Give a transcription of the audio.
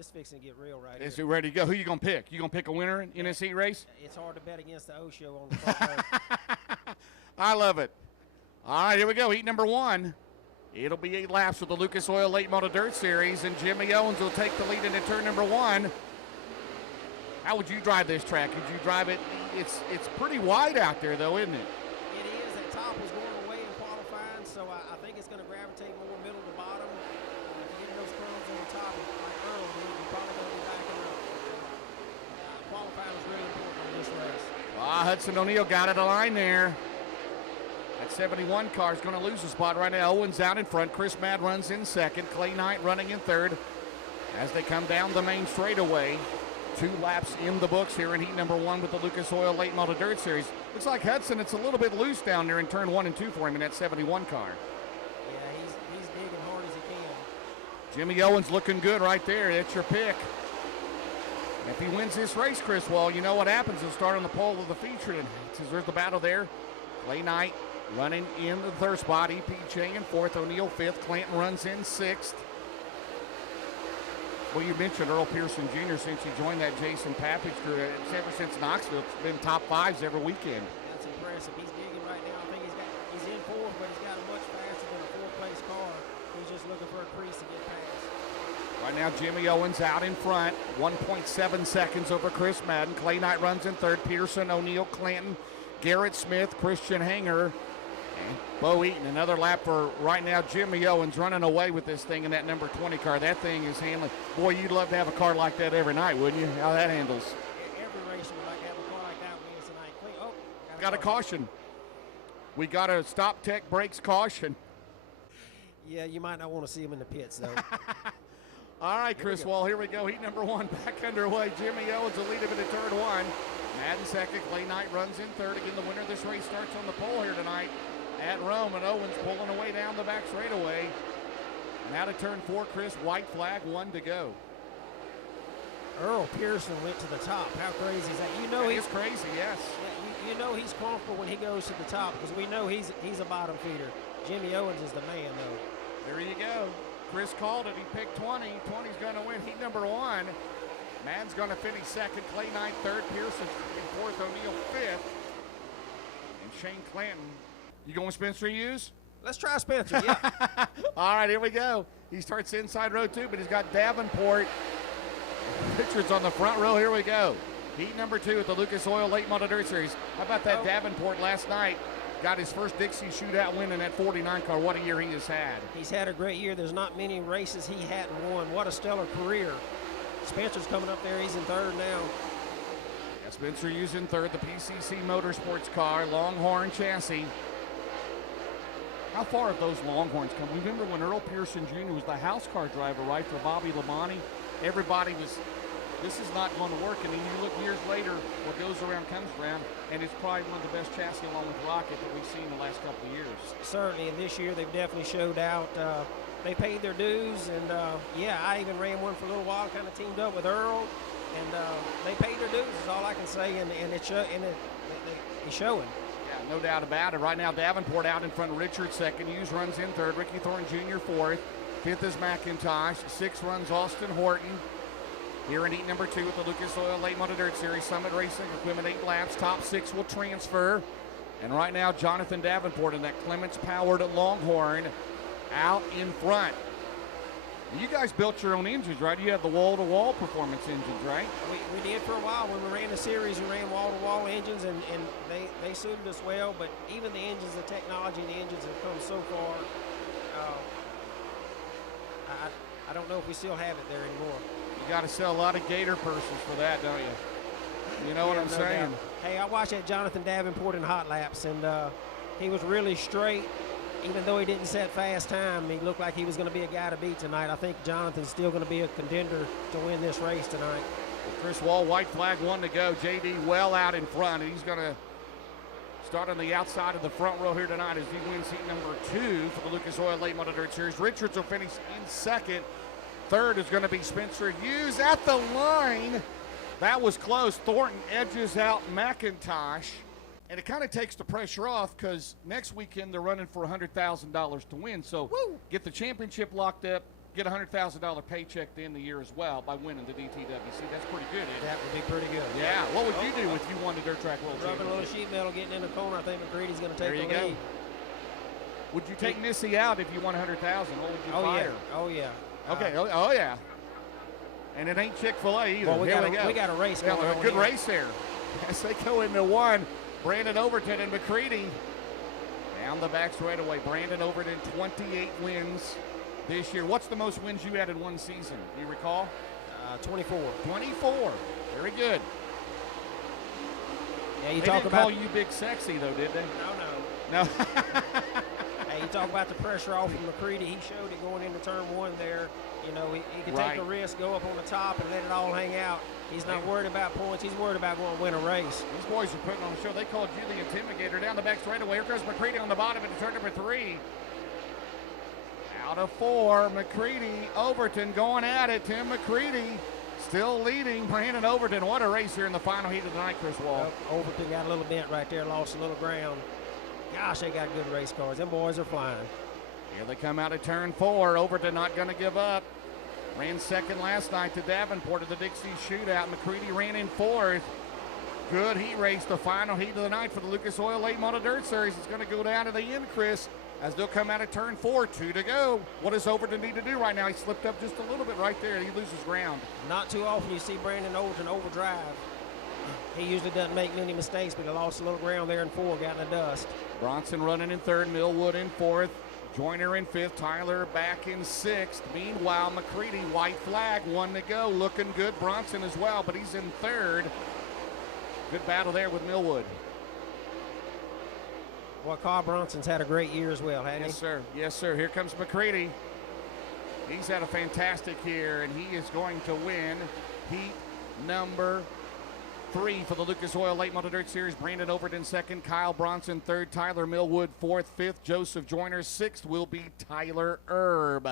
This fixing to get real right Is here. it ready to go? Who you going to pick? You going to pick a winner in this heat race? It's hard to bet against the O-Show on the front row. I love it. All right, here we go. Heat number 1. It'll be 8 laps with the Lucas Oil Late Model Dirt Series, and Jimmy Owens will take the lead into turn number 1. How would you drive this track? Could you drive it? It's pretty wide out there, though, isn't it? It is. That top was going away in qualifying, so I think it's going to gravitate more middle to bottom. If you get those crumbs on the top, like Earl, you're probably going to be back in the qualifying was really important in this race. Hudson O'Neal got it a line there. That 71 car is going to lose a spot right now. Owens out in front. Chris Madd runs in second. Clay Knight running in third as they come down the main straightaway. 2 laps in the books here in heat number 1 with the Lucas Oil Late Model Dirt Series. Looks like Hudson, it's a little bit loose down there in turn 1 and 2 for him in that 71 car. Yeah, he's digging hard as he can. Jimmy Owens looking good right there. That's your pick. If he wins this race, Chris Wall, you know what happens. He'll start on the pole of the feature. And there's the battle there. Clay Knight running in the third spot. E.P. Chang in fourth. O'Neal fifth. Clanton runs in sixth. Well, you mentioned Earl Pearson Jr. since he joined that Jason Papich crew. Ever since Knoxville, it's been top 5s every weekend. That's impressive. He's digging right now. I think he's in fourth, but he's got a much faster than a fourth-place car. He's just looking for a crease to get past. Right now, Jimmy Owens out in front. 1.7 seconds over Chris Madden. Clay Knight runs in third. Pearson, O'Neal, Clanton, Garrett Smith, Christian Hanger, and Bo Eaton. Another lap for right now Jimmy Owens running away with this thing in that number 20 car. That thing is handling. Boy, you'd love to have a car like that every night, wouldn't you? How that handles. Every race would like to have a car like that wins tonight. Got a caution. We got a stop tech brakes caution. Yeah, you might not want to see him in the pits, though. All right, Chris Wall, here we go. Heat number 1 back underway. Jimmy Owens will lead him into turn 1. Madden second. Clay Knight runs in third. Again, the winner of this race starts on the pole here tonight at Rome, and Owens pulling away down the back straightaway. Now to turn 4, Chris. White flag, 1 to go. Earl Pearson went to the top. How crazy is that? You know he's crazy, yes. Yeah, you know he's comfortable when he goes to the top because we know he's a bottom feeder. Jimmy Owens is the man, though. There you go. Chris called it. He picked 20. 20's going to win heat number 1. Madden's going to finish second. Clay Knight third. Pearson in fourth. O'Neal fifth. And Shane Clanton. You going Spencer Hughes? Let's try Spencer, yeah. All right, here we go. He starts inside row 2, but he's got Davenport. Richards on the front row. Here we go. Heat number 2 at the Lucas Oil Late Model Dirt Series. How about that Davenport last night? Got his first Dixie shootout win in that 49 car. What a year he has had. He's had a great year. There's not many races he hadn't won. What a stellar career. Spencer's coming up there. He's in third now. Yeah, Spencer Hughes in third. The PCC Motorsports car. Longhorn chassis. How far have those Longhorns come? Remember when Earl Pearson Jr. was the house car driver, right, for Bobby Labonte? Everybody was, this is not going to work. And then you look years later, what goes around comes around, and it's probably one of the best chassis along with Rocket that we've seen in the last couple of years. Certainly, and this year they've definitely showed out. They paid their dues, and yeah, I even ran one for a little while, kind of teamed up with Earl, and they paid their dues is all I can say, and it's showing. Yeah, no doubt about it. Right now, Davenport out in front of Richard second. Hughes runs in third. Ricky Thornton Jr. fourth. Fifth is McIntosh. Sixth runs Austin Horton. Here in heat number 2 with the Lucas Oil Late Model Dirt Series. Summit Racing Equipment 8 laps. Top 6 will transfer. And right now, Jonathan Davenport in that Clements-powered Longhorn out in front. You guys built your own engines, right? You have the wall-to-wall performance engines, right? We did for a while. When we ran the series, we ran wall-to-wall engines, and they suited us well. But even the engines, the technology, and the engines have come so far. I don't know if we still have it there anymore. You got to sell a lot of gator purses for that, don't you? You know what I'm saying? Doubt. Hey, I watched that Jonathan Davenport in hot laps, and he was really straight. Even though he didn't set fast time, he looked like he was going to be a guy to beat tonight. I think Jonathan's still going to be a contender to win this race tonight. Well, Chris Wall, white flag, 1 to go. JD well out in front. He's going to start on the outside of the front row here tonight as he wins heat number 2 for the Lucas Oil Late Model Dirt Series. Richards will finish in second. Third is going to be Spencer Hughes at the line. That was close. Thornton edges out McIntosh. And it kind of takes the pressure off because next weekend they're running for $100,000 to win. So get the championship locked up, get a $100,000 paycheck to end the year as well by winning the DTWC. That's pretty good, isn't it? That would be pretty good. Yeah. What would you do if you won the Dirt Track World Rubbing a little Championship? sheet metal, getting in the corner. I think McCready's going to take There you the go. lead. Would you take Missy out if you won 100,000? What would you fire? Oh, yeah. Okay. Oh, yeah. And it ain't Chick-fil-A either. Well, we Here got a race Yeah, going a on good here. race there. As they go into one, Brandon Overton and McCready down the back straightaway. Brandon Overton, 28 wins this year. What's the most wins you had in one season? Do you recall? 24. 24. Very good. Yeah, you They talk didn't about call you Big Sexy, though, did they? No. No. Hey, you talk about the pressure off of McCready. He showed it going into turn one there. You know, he could Right. take a risk, go up on the top, and let it all hang out. He's not worried about points. He's worried about going to win a race. These boys are putting on a show. They called you the Intimidator. Down the back straightaway. Here goes McCready on the bottom into turn number 3. Out of 4, McCready, Overton going at it. Tim McCready still leading Brandon Overton. What a race here in the final heat of the night, Chris Wall. Well, Overton got a little bent right there, lost a little ground. Gosh, they got good race cars. Them boys are flying. Here they come out of turn 4. Overton not going to give up. Ran second last night to Davenport at the Dixie Shootout. McCready ran in 4th. Good heat race, the final heat of the night for the Lucas Oil Late Model Dirt Series. It's going to go down to the end, Chris, as they'll come out of turn 4. 2 to go. What does Overton need to do right now? He slipped up just a little bit right there, and he loses ground. Not too often you see Brandon Overton overdrive. He usually doesn't make many mistakes, but he lost a little ground there in 4, got in the dust. Bronson running in 3rd, Millwood in 4th, Joyner in 5th, Tyler back in 6th. Meanwhile, McCready, white flag, 1 to go, looking good. Bronson as well, but he's in 3rd. Good battle there with Millwood. Well, Carl Bronson's had a great year as well, hasn't Yes, sir. Yes, sir. Here comes McCready. He's had a fantastic year, and he is going to win heat number 3 for the Lucas Oil Late Model Dirt Series. Brandon Overton 2nd, Kyle Bronson 3rd, Tyler Millwood 4th, 5th, Joseph Joyner 6th will be Tyler Erb.